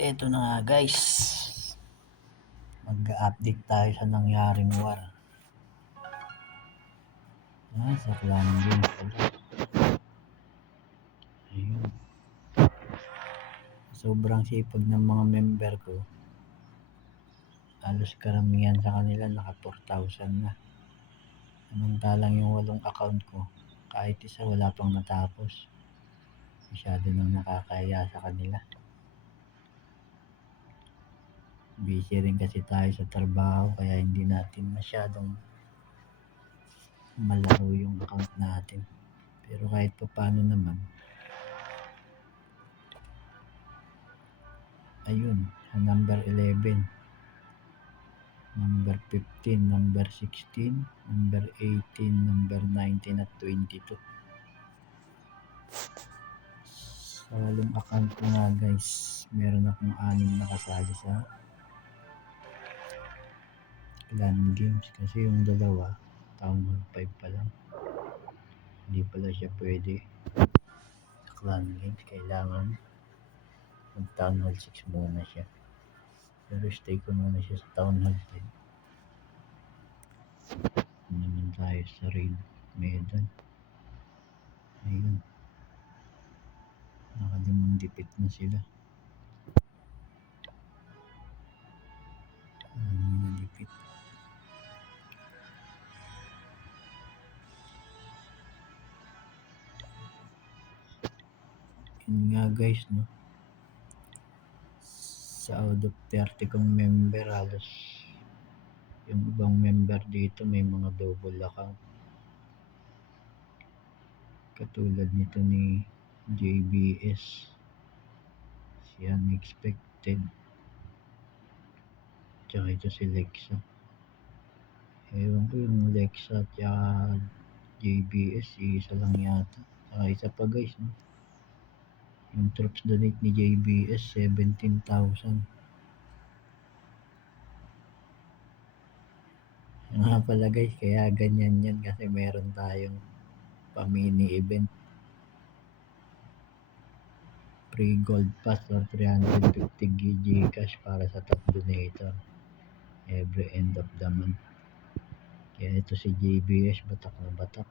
Eto na nga guys, mag-update tayo sa nangyaring war. Sa clan games pala. Ayun. Sobrang sipag ng mga member ko. Halos karamihan sa kanila naka 4,000 na. Samantalang yung 8 account ko, kahit isa wala pang natapos. Masyado nang nakakaya sa kanila. Busy rin kasi tayo sa trabaho kaya hindi natin masyadong malaro yung account natin. Pero kahit pa paano naman, ayun, sa number 11, number 15, number 16, number 18, number 19 at 22. Sa walong account ko nga guys, meron akong 6 na kasali sa clan games kasi yung dalawa town hall 5 pa lang, hindi pala siya pwede sa clan games. Kailangan mag town hall 6 muna siya, pero stay ko muna siya sa town hall 10. Naman tayo sa raid medan. Ayun, nakalimang dipit na sila. Dipit. Yun nga guys, no, sa out of 30 kong member, halos yung ibang member dito may mga double account. Katulad nito ni JBS, si Unexpected, tsaka ito si Lexa. Ewan ko yung Lexa at JBS, isa lang yata. Saka isa pa guys, no, yung troops donate ni JBS 17,000. Nga pala guys, kaya ganyan yan kasi meron tayong pa-mini event, free gold pass or 350 Gcash para sa top donator every end of the month. Kaya ito si JBS, batak na batak.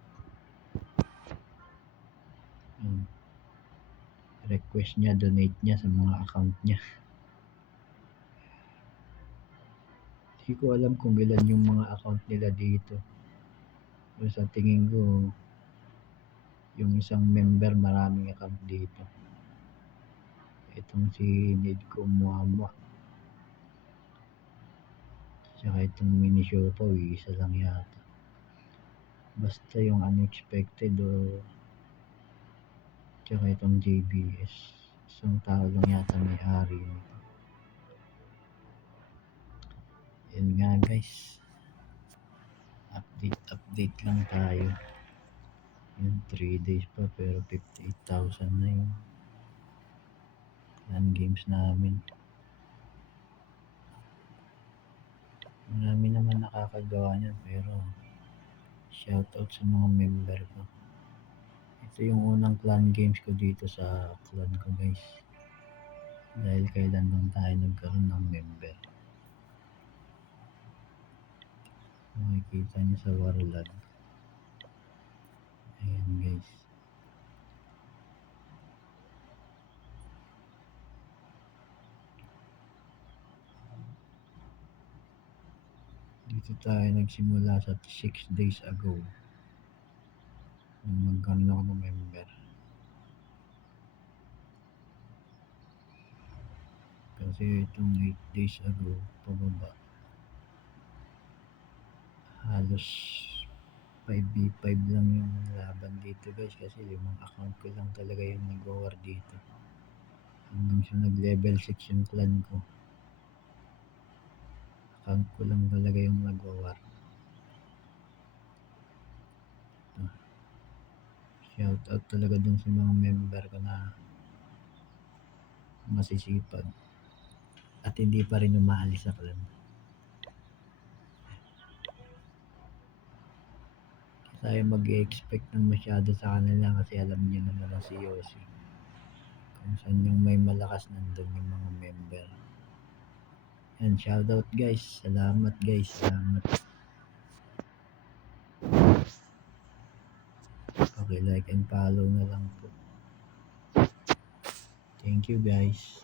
Request niya, donate niya sa mga account niya. Hindi ko alam kung ilan yung mga account nila dito, pero sa tingin ko yung isang member maraming account dito. Itong si Nidco Muamwa, tsaka itong mini Shopa, isa lang yata. Basta yung Unexpected o tsaka itong JBS, isang tao lang yata may ari nito. Yun nga guys, update lang tayo. Yun, 3 days pa pero 58,000 na yung clan games namin. Marami naman nakakagawa niyan, pero shoutout sa mga member ko. Ito yung unang clan games ko dito sa clan ko guys, dahil kailan lang tayo nagkaroon ng member. Makikita niyo sa Warlag. Ayan guys, dito tayo nagsimula sa 6 days ago nung magkaroon ako ng member. Kasi itong 8 days ago pababa, halos 5v5 lang yung laban dito guys, kasi 5 account ko lang talaga yung nag-war dito. Hanggang sa nag-level 6 yung clan ko, account ko lang talaga yung nag-war. Shout out talaga dun sa mga member ko na masisipag at hindi pa rin umaalis sa clan. Tayo mag-expect ng masyado sa kanila kasi alam niyo naman ang si Yossi Kung saan yung may malakas nandun yung mga member. Yan, shoutout guys. Salamat guys. Salamat. Okay, like and follow na lang po. Thank you guys.